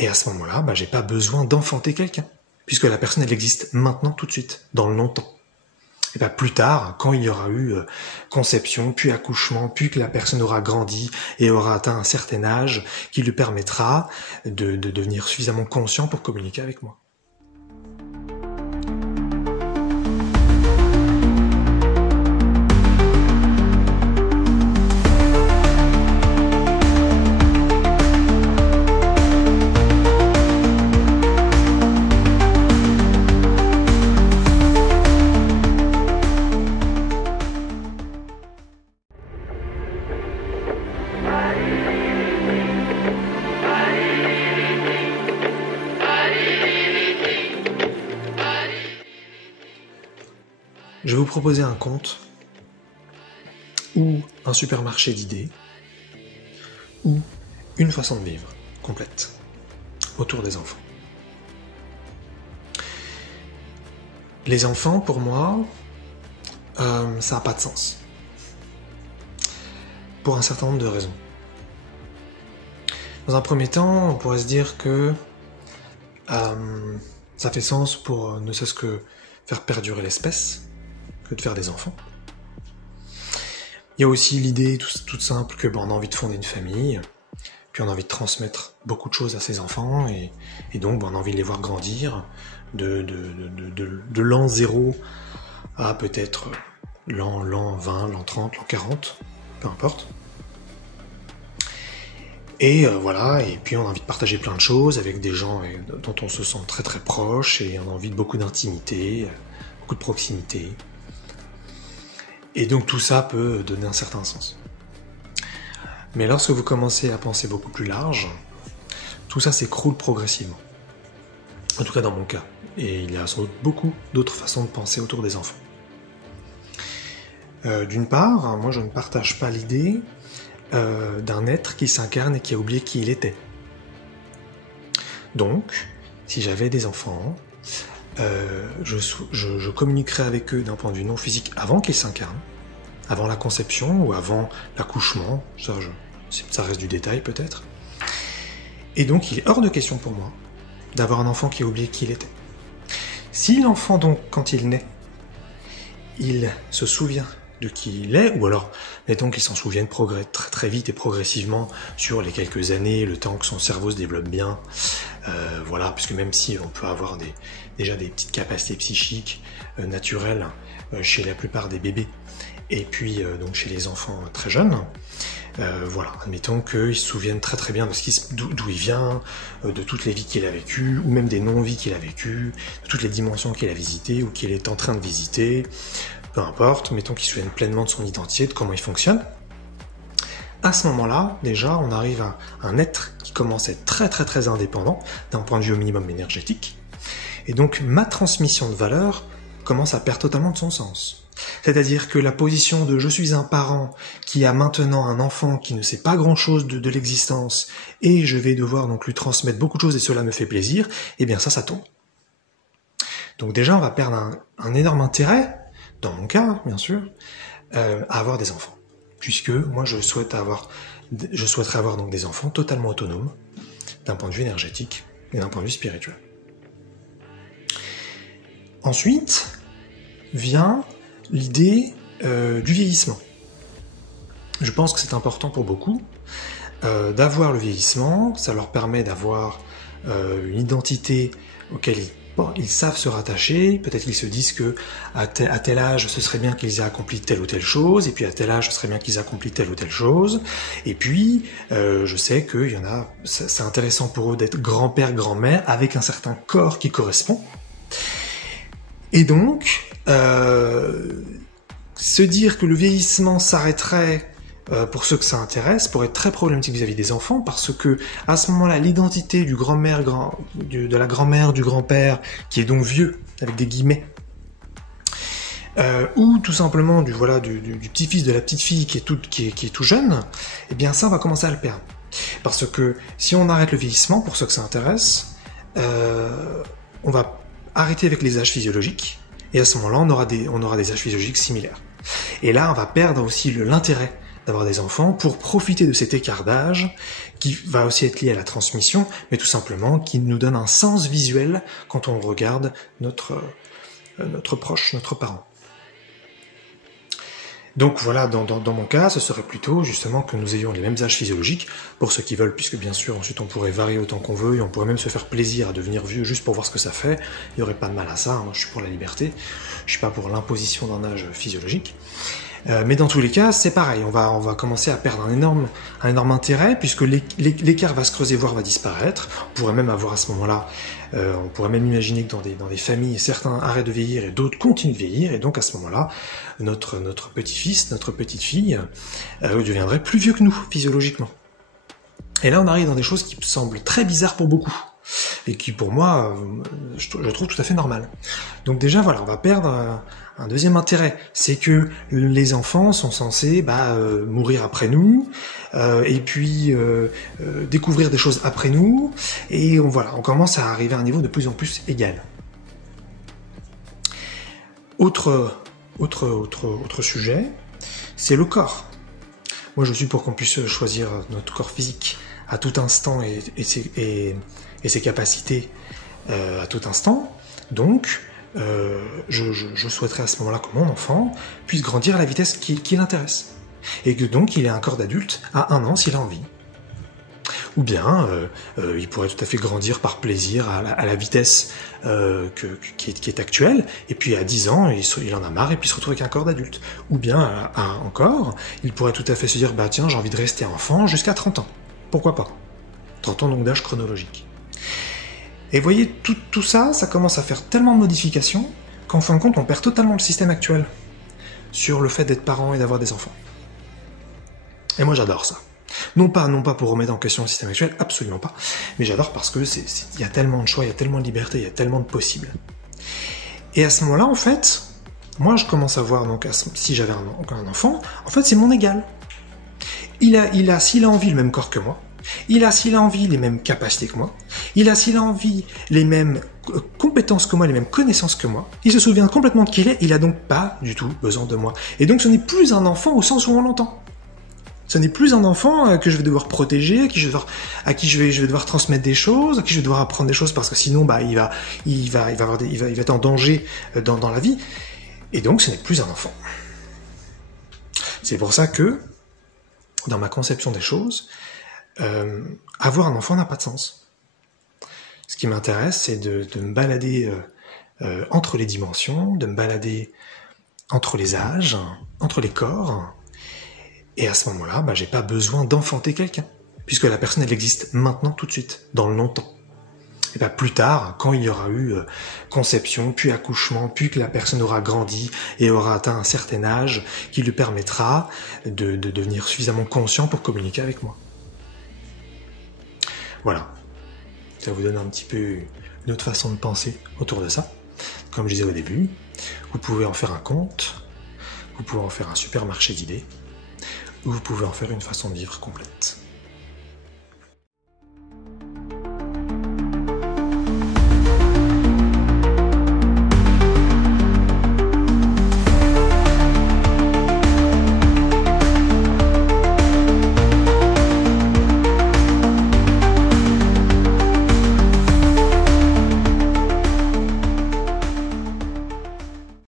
Et à ce moment-là, j'ai pas besoin d'enfanter quelqu'un, puisque la personne, elle existe maintenant, tout de suite, dans le non-temps. Et plus tard, quand il y aura eu conception, puis accouchement, puis que la personne aura grandi et aura atteint un certain âge qui lui permettra de devenir suffisamment conscient pour communiquer avec moi. Je vais vous proposer un conte, ou un supermarché d'idées, ou une façon de vivre complète, autour des enfants. Les enfants, pour moi, ça n'a pas de sens. Pour un certain nombre de raisons. Dans un premier temps, on pourrait se dire que ça fait sens pour ne serait-ce que faire perdurer l'espèce, que de faire des enfants. Il y a aussi l'idée toute simple que on a envie de fonder une famille, puis on a envie de transmettre beaucoup de choses à ses enfants, et donc on a envie de les voir grandir de l'an 0 à peut-être l'an 20, l'an 30, l'an 40, peu importe. Et voilà, et puis on a envie de partager plein de choses avec des gens dont on se sent très très proche, et on a envie de beaucoup d'intimité, beaucoup de proximité. Et donc tout ça peut donner un certain sens. Mais lorsque vous commencez à penser beaucoup plus large, tout ça s'écroule progressivement. En tout cas dans mon cas. Et il y a sans doute beaucoup d'autres façons de penser autour des enfants. D'une part, moi je ne partage pas l'idée d'un être qui s'incarne et qui a oublié qui il était. Donc, si j'avais des enfants, je communiquerais avec eux d'un point de vue non physique avant qu'ils s'incarnent, avant la conception ou avant l'accouchement, ça reste du détail peut-être. Et donc il est hors de question pour moi d'avoir un enfant qui a oublié qui il était. Si l'enfant donc, quand il naît, il se souvient de qui il est, ou alors, mettons qu'il s'en souvienne très très vite et progressivement sur les quelques années, le temps que son cerveau se développe bien, voilà, puisque même si on peut avoir déjà des petites capacités psychiques naturelles chez la plupart des bébés, et puis donc chez les enfants très jeunes, voilà, admettons qu'ils se souviennent très très bien de d'où il vient, de toutes les vies qu'il a vécues, ou même des non-vies qu'il a vécues, de toutes les dimensions qu'il a visitées ou qu'il est en train de visiter, peu importe, mettons qu'il se souvienne pleinement de son identité, de comment il fonctionne. À ce moment-là, déjà, on arrive à un être qui commence à être très très très indépendant, d'un point de vue au minimum énergétique, et donc ma transmission de valeur commence à perdre totalement de son sens. C'est-à-dire que la position de « je suis un parent qui a maintenant un enfant qui ne sait pas grand-chose de l'existence, et je vais devoir donc lui transmettre beaucoup de choses et cela me fait plaisir », eh bien ça tombe. Donc déjà, on va perdre un énorme intérêt, dans mon cas, bien sûr, à avoir des enfants. Puisque moi, je souhaiterais avoir donc des enfants totalement autonomes, d'un point de vue énergétique et d'un point de vue spirituel. Ensuite, vient l'idée du vieillissement. Je pense que c'est important pour beaucoup d'avoir le vieillissement, ça leur permet d'avoir une identité auquel ils savent se rattacher, peut-être qu'ils se disent que à tel âge, ce serait bien qu'ils aient accompli telle ou telle chose, et puis à tel âge, ce serait bien qu'ils accomplissent telle ou telle chose, et puis je sais qu'il y en a, c'est intéressant pour eux d'être grand-père, grand-mère, avec un certain corps qui correspond. Et donc, se dire que le vieillissement s'arrêterait pour ceux que ça intéresse pourrait être très problématique vis-à-vis des enfants, parce que à ce moment-là, l'identité du grand-mère, de la grand-mère, du grand-père, qui est donc vieux, avec des guillemets, ou tout simplement du petit-fils de la petite-fille qui est tout jeune, eh bien ça, on va commencer à le perdre. Parce que si on arrête le vieillissement, pour ceux que ça intéresse, on va arrêter avec les âges physiologiques, et à ce moment-là, on aura des âges physiologiques similaires. Et là, on va perdre aussi l'intérêt d'avoir des enfants pour profiter de cet écart d'âge qui va aussi être lié à la transmission, mais tout simplement qui nous donne un sens visuel quand on regarde notre proche, notre parent. Donc voilà, dans mon cas, ce serait plutôt justement que nous ayons les mêmes âges physiologiques, pour ceux qui veulent, puisque bien sûr ensuite on pourrait varier autant qu'on veut, et on pourrait même se faire plaisir à devenir vieux juste pour voir ce que ça fait, il n'y aurait pas de mal à ça, moi je suis pour la liberté, je suis pas pour l'imposition d'un âge physiologique. Mais dans tous les cas, c'est pareil, on va commencer à perdre un énorme intérêt, puisque l'écart va se creuser, voire va disparaître. On pourrait même avoir à ce moment-là, on pourrait même imaginer que dans des familles, certains arrêtent de vieillir et d'autres continuent de vieillir, et donc à ce moment-là, notre petit-fils, notre petite-fille deviendrait plus vieux que nous, physiologiquement. Et là, on arrive dans des choses qui me semblent très bizarres pour beaucoup, et qui pour moi, je trouve tout à fait normal. Donc déjà, voilà, on va perdre un deuxième intérêt, c'est que les enfants sont censés mourir après nous, et puis découvrir des choses après nous, et on commence à arriver à un niveau de plus en plus égal. Autre sujet, c'est le corps. Moi je suis pour qu'on puisse choisir notre corps physique à tout instant et ses capacités à tout instant, donc je souhaiterais à ce moment-là que mon enfant puisse grandir à la vitesse qui l'intéresse. Et que donc il ait un corps d'adulte à 1 an s'il a envie. Ou bien il pourrait tout à fait grandir par plaisir à la vitesse qui est actuelle, et puis à 10 ans il en a marre et puis il se retrouve avec un corps d'adulte. Ou bien encore, il pourrait tout à fait se dire tiens, j'ai envie de rester enfant jusqu'à 30 ans. Pourquoi pas? 30 ans donc d'âge chronologique. Et vous voyez, tout ça, ça commence à faire tellement de modifications qu'en fin de compte, on perd totalement le système actuel sur le fait d'être parent et d'avoir des enfants. Et moi, j'adore ça. Non pas pour remettre en question le système actuel, absolument pas, mais j'adore parce que y a tellement de choix, il y a tellement de liberté, il y a tellement de possibles. Et à ce moment-là, en fait, moi, je commence à voir, donc, si j'avais un enfant, en fait, c'est mon égal. S'il a envie, le même corps que moi. S'il a envie, les mêmes capacités que moi. S'il a envie, les mêmes compétences que moi, les mêmes connaissances que moi. Il se souvient complètement de qui il est, il a donc pas du tout besoin de moi. Et donc ce n'est plus un enfant au sens où on l'entend. Ce n'est plus un enfant que je vais devoir protéger, à qui je vais devoir transmettre des choses, à qui je vais devoir apprendre des choses, parce que sinon il va être en danger dans la vie. Et donc ce n'est plus un enfant. C'est pour ça que, dans ma conception des choses, avoir un enfant n'a pas de sens. Ce qui m'intéresse, c'est de me balader entre les dimensions, de me balader entre les âges, entre les corps, et à ce moment-là, j'ai pas besoin d'enfanter quelqu'un, puisque la personne, elle existe maintenant, tout de suite, dans le longtemps. Et plus tard, quand il y aura eu conception, puis accouchement, puis que la personne aura grandi et aura atteint un certain âge qui lui permettra de devenir suffisamment conscient pour communiquer avec moi. Voilà. Ça vous donne un petit peu une autre façon de penser autour de ça. Comme je disais au début, vous pouvez en faire un conte, vous pouvez en faire un supermarché d'idées, ou vous pouvez en faire une façon de vivre complète.